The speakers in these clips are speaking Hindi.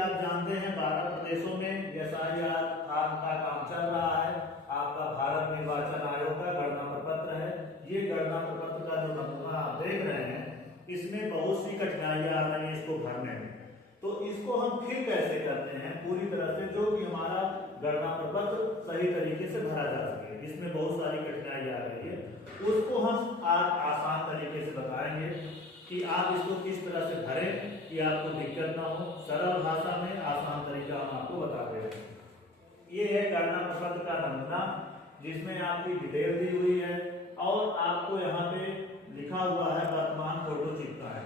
आप जानते हैं 12 प्रदेशों में एसआईआर का काम चल रहा है। आपका भारत निर्वाचन आयोग का गणना प्रपत्र है। ये गणना प्रपत्र का जो नमूना आप देख रहे हैं, इसमें बहुत सी कठिनाइयां आ रही है इसको भरने में। तो इसको हम फिर कैसे करते हैं पूरी तरह से, जो कि हमारा गणना प्रपत्र सही तरीके से भरा जा सके। इसमें बहुत सारी कठिनाइयां आ रही है, उसको हम आज आसान तरीके से बताएंगे कि आप इसको किस तरह से भरें कि आपको दिक्कत ना हो। सरल भाषा में आसान तरीका हम आपको बता रहे हैं। ये है गणना प्रपत्र का नमूना, जिसमें आपकी डिटेल दी हुई है और आपको यहाँ पे लिखा हुआ है वर्तमान फोटो चिपका है।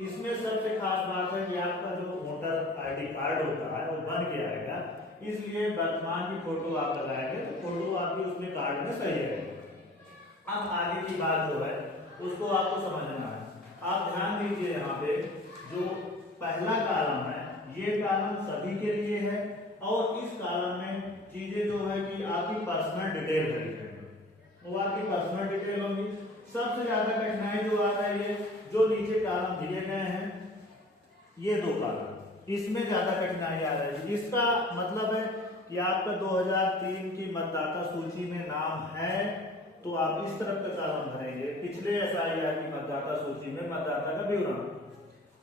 इसमें सबसे खास बात है कि आपका जो वोटर आईडी कार्ड होता है वो बन के आएगा, इसलिए वर्तमान की फोटो आप लगाएंगे तो फोटो आपकी उसमें कार्ड में सही रहेगी। अब आगे की बात जो है उसको आपको समझना है। आप ध्यान दीजिए, यहाँ पे जो पहला कॉलम है ये कॉलम सभी के लिए है और इस कॉलम में चीजें जो है कि आपकी पर्सनल डिटेल है, वो आपकी पर्सनल डिटेल होगी। सबसे ज्यादा कठिनाई जो आ रही है, जो नीचे कॉलम दिए गए हैं ये दो कॉलम, इसमें ज्यादा कठिनाई आ रही है। इसका मतलब है कि आपका 2003 की मतदाता सूची में नाम है तो आप इस तरफ का कॉलम भरेंगे, पिछले एसआईआर की मतदाता सूची में मतदाता का विवरण।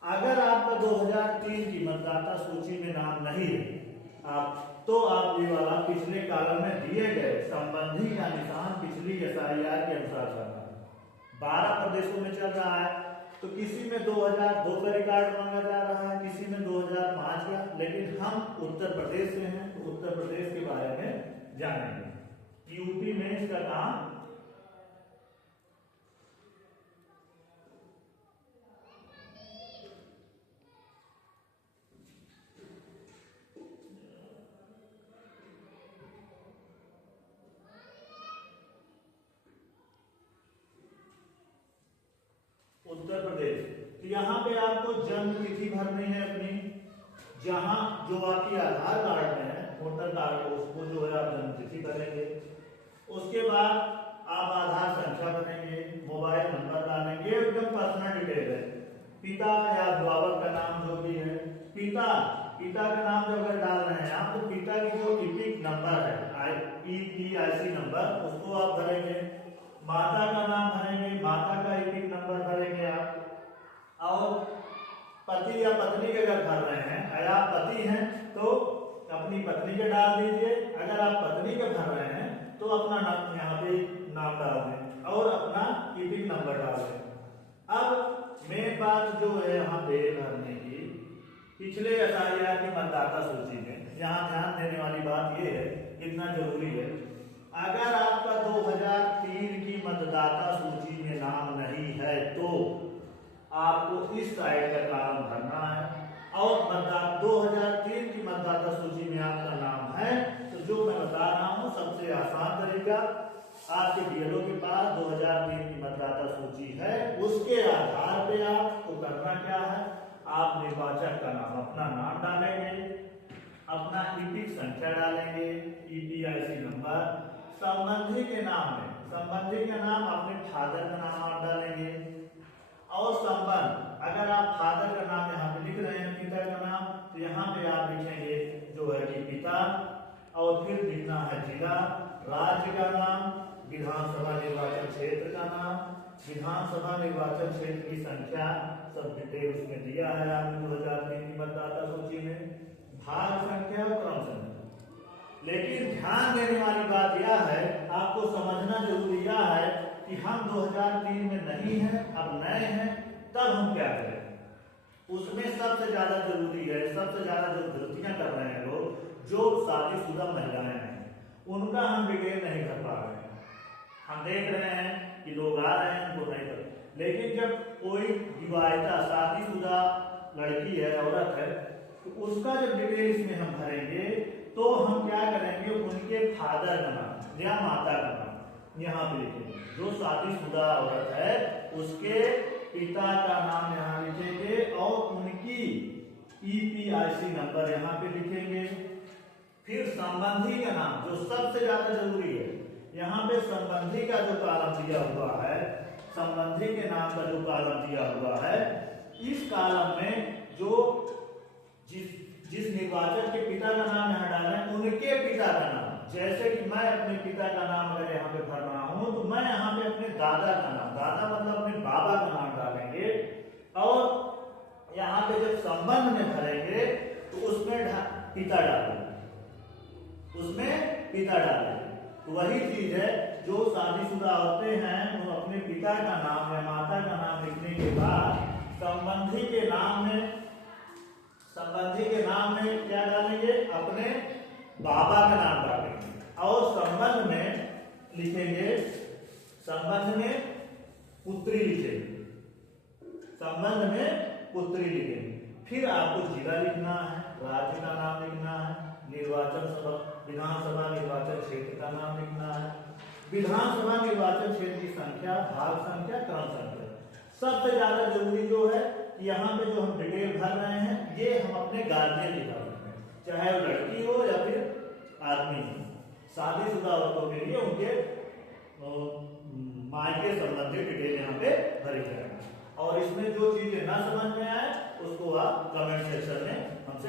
अगर आपका 2003 की मतदाता सूची में नाम नहीं है तो आप ये वाला पिछले कॉलम में दिए गए संबंधी का निशान पिछली एसआईआर के अनुसार करना है। 12 प्रदेशों में चल रहा है तो किसी में 2002 का रिकॉर्ड मांगा जा रहा है, किसी में 2005 का, लेकिन हम उत्तर प्रदेश से हैं तो उत्तर प्रदेश के बारे में जानेंगे। यूपी में इसका काम उत्तर प्रदेश। तो यहाँ पे आपको जन्म तिथि भरनी है अपनी, जहां जो आपकी आधार कार्ड में है वोटर कार्ड को, उसको जो है आप जन्म तिथि भरेंगे। उसके बाद आप आधार संख्या भरेंगे, मोबाइल नंबर डालेंगे, एकदम पर्सनल डिटेल है। पिता या अभिभावक का नाम जो भी है, पिता का नाम जो अगर डाल रहे हैं आप तो पिता की जो इपिक नंबर है EPIC नंबर, उसको आप भरेंगे। माता का नाम भरेंगे, माता का इपिक नंबर भरेंगे आप। और पति या पत्नी के अगर भर रहे हैं, अगर आप पति हैं तो अपनी पत्नी का डाल दीजिए, अगर आप पत्नी का भर रहे हैं तो अपना नाम यहाँ पे नाम डाल दें और अपना इपिक नंबर डाल दें। अब मेन बात जो है यहाँ पे भरने की, पिछले एसआईआर की मतदाता सूची में यहाँ ध्यान देने वाली बात ये है, इतना जरूरी है, अगर आपका 2003 की मतदाता सूची में नाम नहीं है तो आपको इस साइड का कॉलम भरना है। और 2003 की मतदाता सूची में आपका नाम है तो जो मैं बता रहा हूं सबसे आसान तरीका, आपके बीएलओ के पास 2003 की मतदाता सूची है, उसके आधार पे आपको करना क्या है, आप निर्वाचक का नाम, अपना नाम डालेंगे, अपना इपिक संख्या डालेंगे, EPIC नंबर, संबंधी के नाम में, संबंधी का नाम अपने फादर का नाम आप डालेंगे। और संबंध, अगर आप फादर का नाम यहाँ पे लिख रहे हैं, पिता का नाम, तो यहाँ पे आप लिखेंगे जो है कि पिता, और फिर लिखना है जिला, राज्य का नाम, विधानसभा निर्वाचन क्षेत्र का नाम, विधानसभा निर्वाचन क्षेत्र की संख्या, सब डिटेल उसमें दिया है आपने 2003 की मतदाता सूची में, भाग संख्या और क्रम संख्या। लेकिन ध्यान देने वाली बात यह है, आपको समझना जरूरी यह है कि हम 2003 में नहीं हैं, अब नए हैं, तब हम क्या करें। उसमें सबसे ज्यादा जरूरी है, सबसे ज्यादा जो गलतियां कर रहे हैं लोग, जो शादीशुदा महिलाएं हैं, उनका हम डिटेल नहीं कर पा रहे हैं। हम देख रहे हैं कि लोग आ रहे हैं, उनको नहीं कर, लेकिन जब कोई विवाहिता शादीशुदा लड़की है, औरत है, तो उसका जब डिटेल इसमें हम भरेंगे तो हम क्या करेंगे, उनके फादर का नाम या माता का नाम यहाँ पे लिखेंगे। जो शादीशुदा औरत है उसके पिता का नाम यहाँ लिखेंगे और उनकी EPIC नंबर यहाँ पे लिखेंगे। फिर संबंधी का नाम, जो सबसे ज्यादा जरूरी है, यहाँ पे संबंधी का जो कॉलम दिया हुआ है, संबंधी के नाम का जो कॉलम दिया हुआ है, इस कॉलम में जो जिस निर्वाचक के पिता का नाम यहाँ डालें उनके पिता का नाम, जैसे कि मैं अपने पिता का नाम अगर यहाँ पे भर रहा हूं तो मैं यहाँ पे अपने दादा का नाम, दादा मतलब अपने बाबा का नाम डालेंगे, और यहाँ पे जब संबंध में भरेंगे तो उसमें पिता डालेंगे, उसमें पिता डालेंगे। तो वही चीज है, जो शादीशुदा होते हैं वो अपने पिता का नाम या माता का नाम लिखने के बाद संबंधी के नाम में क्या डालेंगे, अपने बाबा का नाम डालेंगे, और संबंध में लिखेंगे, संबंध में पुत्री लिखेंगे, संबंध में पुत्री लिखेंगे। फिर आपको जिला लिखना है, राज्य का नाम लिखना है, विधानसभा निर्वाचन क्षेत्र का नाम लिखना है, विधानसभा निर्वाचन क्षेत्र की संख्या, भाग संख्या, क्रम संख्या। सबसे ज्यादा जरूरी जो है कि यहाँ पे जो हम डिटेल भर रहे हैं ये हम अपने गार्जियन की भर रहे हैं, चाहे वो लड़की हो या फिर आदमी हो। शादीशुदा औरतों के लिए उनके मायके संबंधित डिटेल यहाँ पे भरी जाएगी। और इसमें जो चीजें ना समझ में आए उसको आप कमेंट सेक्शन में हमसे